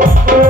Thank you.